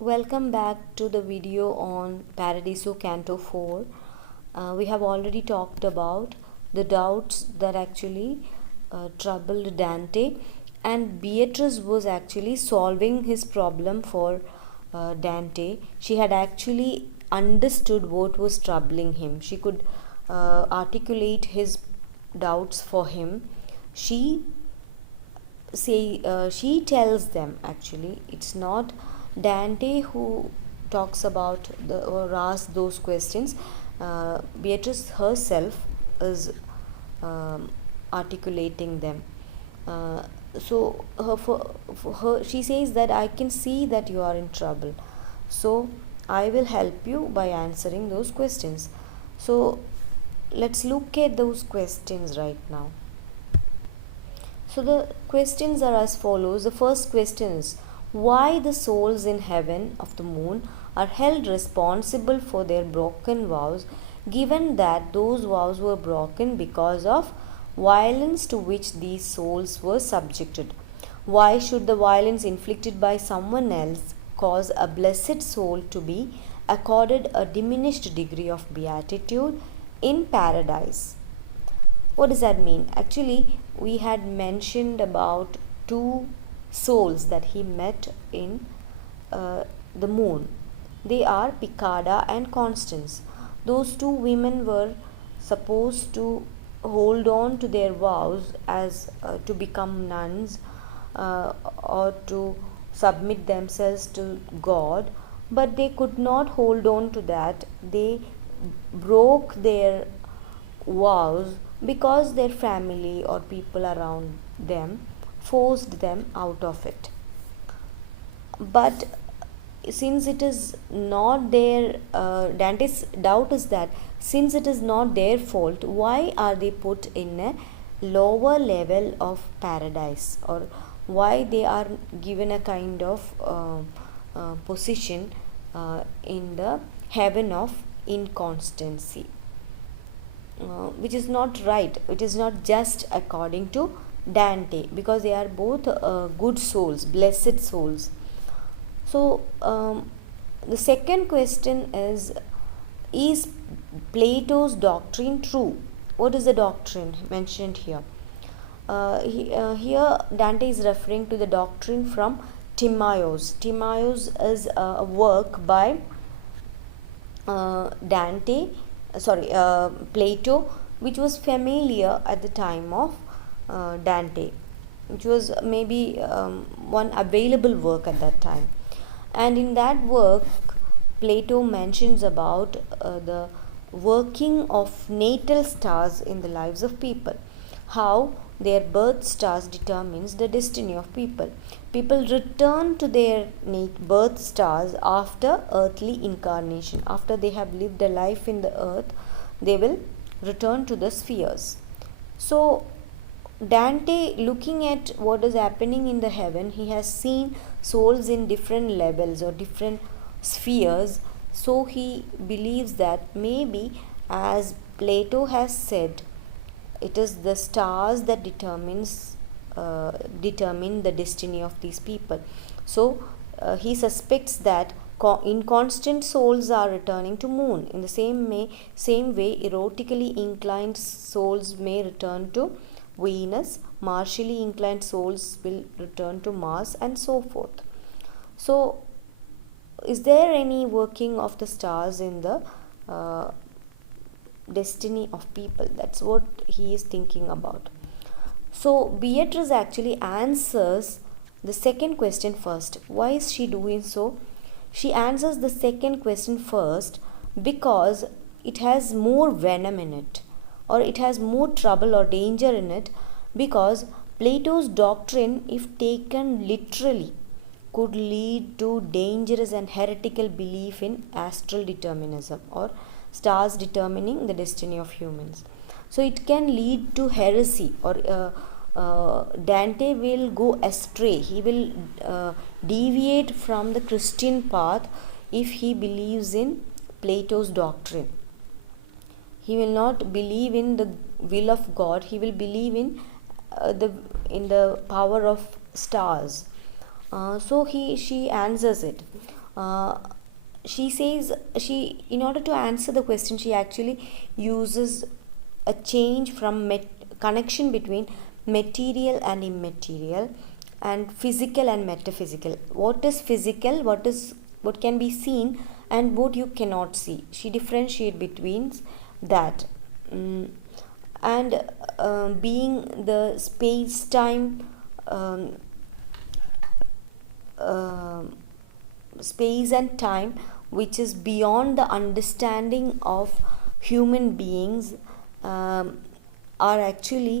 Welcome back to the video on Paradiso Canto 4. We have already talked about the doubts that actually troubled Dante, and Beatrice was actually solving his problem for Dante. She had actually understood what was troubling him. She could articulate his doubts for him. She she tells them, actually it's not Dante who talks about the or asks those questions. Beatrice herself is articulating them. For her, she says that I can see that you are in trouble, so I will help you by answering those questions. So let's look at those questions right now. So the questions are as follows. The first question is, why the souls in heaven of the moon are held responsible for their broken vows, given that those vows were broken because of violence to which these souls were subjected? Why should the violence inflicted by someone else cause a blessed soul to be accorded a diminished degree of beatitude in paradise? What does that mean? Actually, we had mentioned about two souls that he met in the moon. They are Picada and Constance. Those two women were supposed to hold on to their vows as to become nuns or to submit themselves to God, but they could not hold on to that. They broke their vows because their family or people around them forced them out of it. But since it is not their Dante's doubt is that since it is not their fault, why are they put in a lower level of paradise, or why they are given a kind of position in the heaven of inconstancy? Which is not right. It is not just according to Dante, because they are both good souls, blessed souls. So the second question is Plato's doctrine true? What is the doctrine mentioned here? Here Dante is referring to the doctrine from Timaeus. Timaeus is a work by Plato, which was familiar at the time of Dante, which was maybe one available work at that time. And in that work, Plato mentions about the working of natal stars in the lives of people, how their birth stars determines the destiny of people. People return to their birth stars after earthly incarnation. After they have lived a life in the earth, they will return to the spheres. So Dante, looking at what is happening in the heaven, he has seen souls in different levels or different spheres. So he believes that maybe, as Plato has said, it is the stars that determine the destiny of these people. So he suspects that inconstant souls are returning to moon. In the same way, erotically inclined souls may return to Venus, martially inclined souls will return to Mars, and so forth. So is there any working of the stars in the destiny of people? That's what he is thinking about. So Beatrice actually answers the second question first. Why is she doing so? She answers the second question first because it has more venom in it, or it has more trouble or danger in it, because Plato's doctrine, if taken literally, could lead to dangerous and heretical belief in astral determinism, or stars determining the destiny of humans. So it can lead to heresy, or Dante will go astray. He will deviate from the Christian path if he believes in Plato's doctrine. He will not believe in the will of God. He will believe in the power of stars. So she answers it. uh, she says, she in order to answer the question, she actually uses a change from connection between material and immaterial, and physical and metaphysical. What is physical, what can be seen, and what you cannot see. She differentiate between that. And being the space time, um, uh, space and time which is beyond the understanding of human beings, um, are actually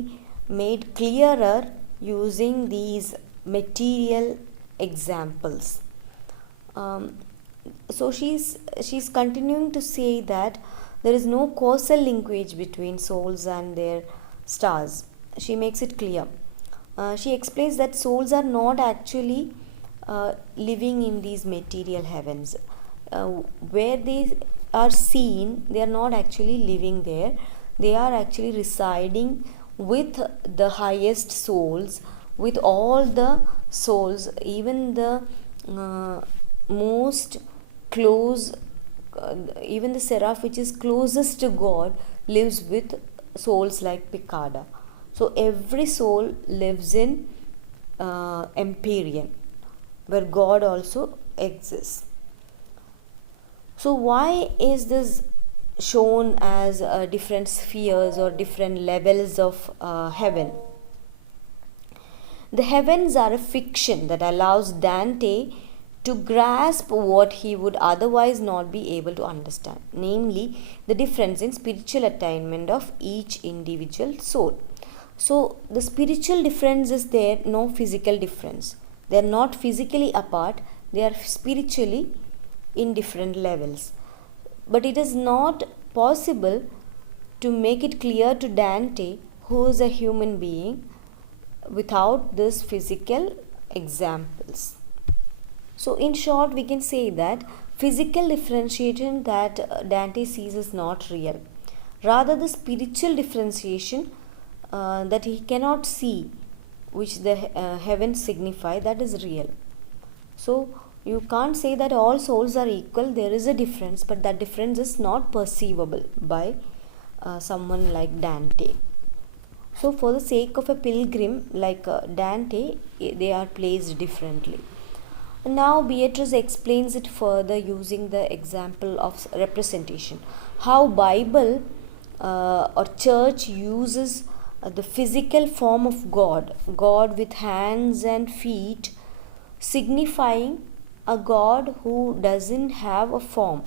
made clearer using these material examples. um, so she's continuing to say that there is no causal linkage between souls and their stars. She makes it clear. She explains that souls are not actually living in these material heavens. uh, where they are seen, they are not actually living there. They are actually residing with the highest souls, with all the souls, even the most close, even the seraph which is closest to God lives with souls like Picada. So every soul lives in Empyrean, where God also exists. So why is this shown as different spheres or different levels of heaven? The heavens are a fiction that allows Dante to grasp what he would otherwise not be able to understand, namely the difference in spiritual attainment of each individual soul. So the spiritual difference is there, no physical difference. They are not physically apart, they are spiritually in different levels. But it is not possible to make it clear to Dante, who is a human being, without this physical examples. So in short, we can say that physical differentiation that Dante sees is not real. Rather, the spiritual differentiation that he cannot see, which the heavens signify, that is real. So you can't say that all souls are equal. There is a difference, but that difference is not perceivable by someone like Dante. So for the sake of a pilgrim like Dante, they are placed differently. Now Beatrice explains it further using the example of representation. How Bible or church uses the physical form of God, God with hands and feet, signifying a God who doesn't have a form,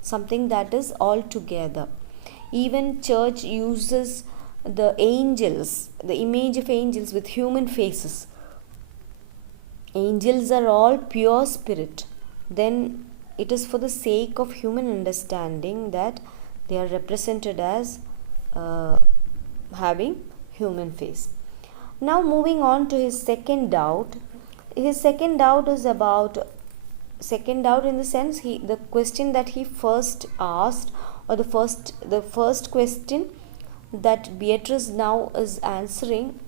something that is all together. Even church uses the angels, the image of angels with human faces. Angels are all pure spirit. Then it is for the sake of human understanding that they are represented as having human face. Now moving on to his second doubt. His second doubt is about, second doubt in the sense, the question that he first asked, or the first question that Beatrice now is answering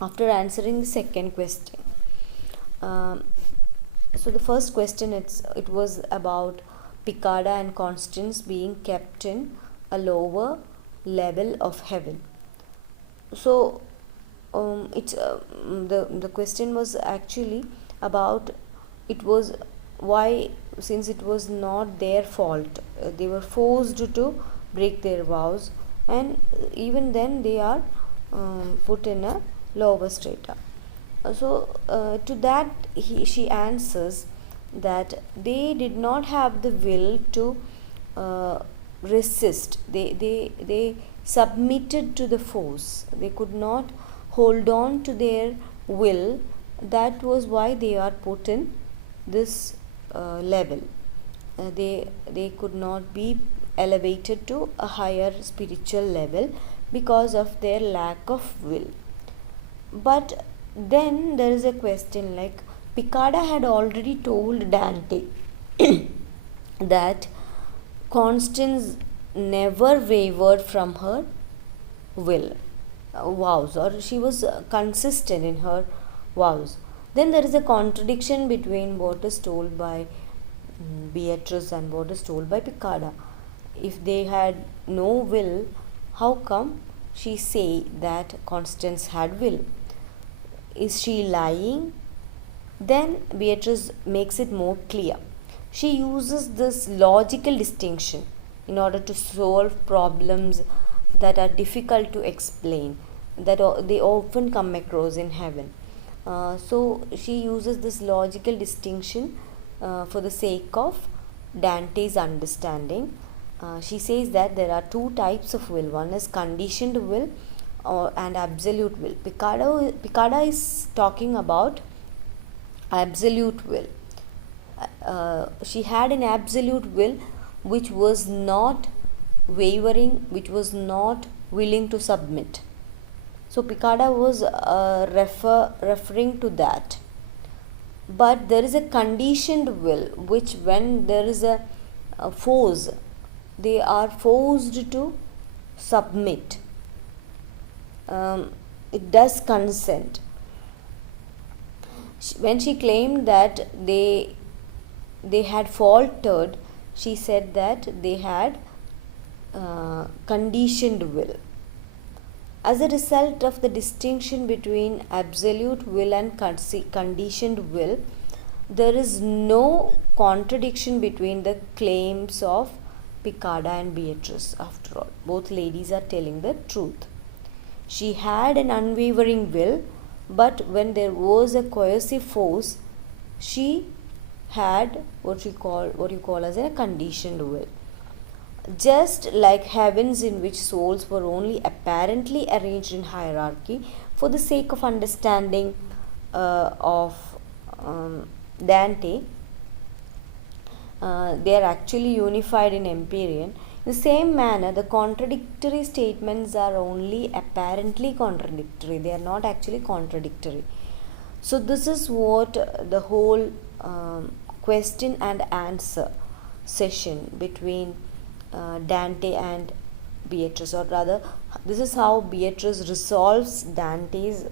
after answering the second question. So the first question, it was about Picada and Constance being kept in a lower level of heaven. So the question was actually about, it was why, since it was not their fault, they were forced to break their vows, and even then they are put in a lower strata. To that she answers that they did not have the will to resist. They submitted to the force. They could not hold on to their will. That was why they are put in this level. They could not be elevated to a higher spiritual level because of their lack of will. But then there is a question, like Picada had already told Dante that Constance never wavered from her vows, or she was consistent in her vows. Then there is a contradiction between what is told by Beatrice and what is told by Piccarda. If they had no will, how come she say that Constance had will? Is she lying? Then Beatrice makes it more clear. She uses this logical distinction in order to solve problems that are difficult to explain, that they often come across in heaven. So she uses this logical distinction for the sake of Dante's understanding. She says that there are two types of will. One is conditioned will and absolute will. Piccarda is talking about absolute will. She had an absolute will which was not wavering, which was not willing to submit. So Piccarda was referring to that. But there is a conditioned will, which when there is a force, they are forced to submit. It does consent. When she claimed that they had faltered, she said that they had conditioned will. As a result of the distinction between absolute will and conditioned will, there is no contradiction between the claims of Piccarda and Beatrice. After all, both ladies are telling the truth. She had an unwavering will, but when there was a coercive force, she had what you call as a conditioned will. Just like heavens, in which souls were only apparently arranged in hierarchy for the sake of understanding of Dante, they are actually unified in Empyrean. In the same manner, the contradictory statements are only apparently contradictory, they are not actually contradictory. So, this is what the whole question and answer session between Dante and Beatrice, or rather, this is how Beatrice resolves Dante's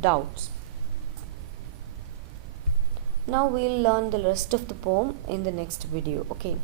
doubts. Now we'll learn the rest of the poem in the next video. Okay.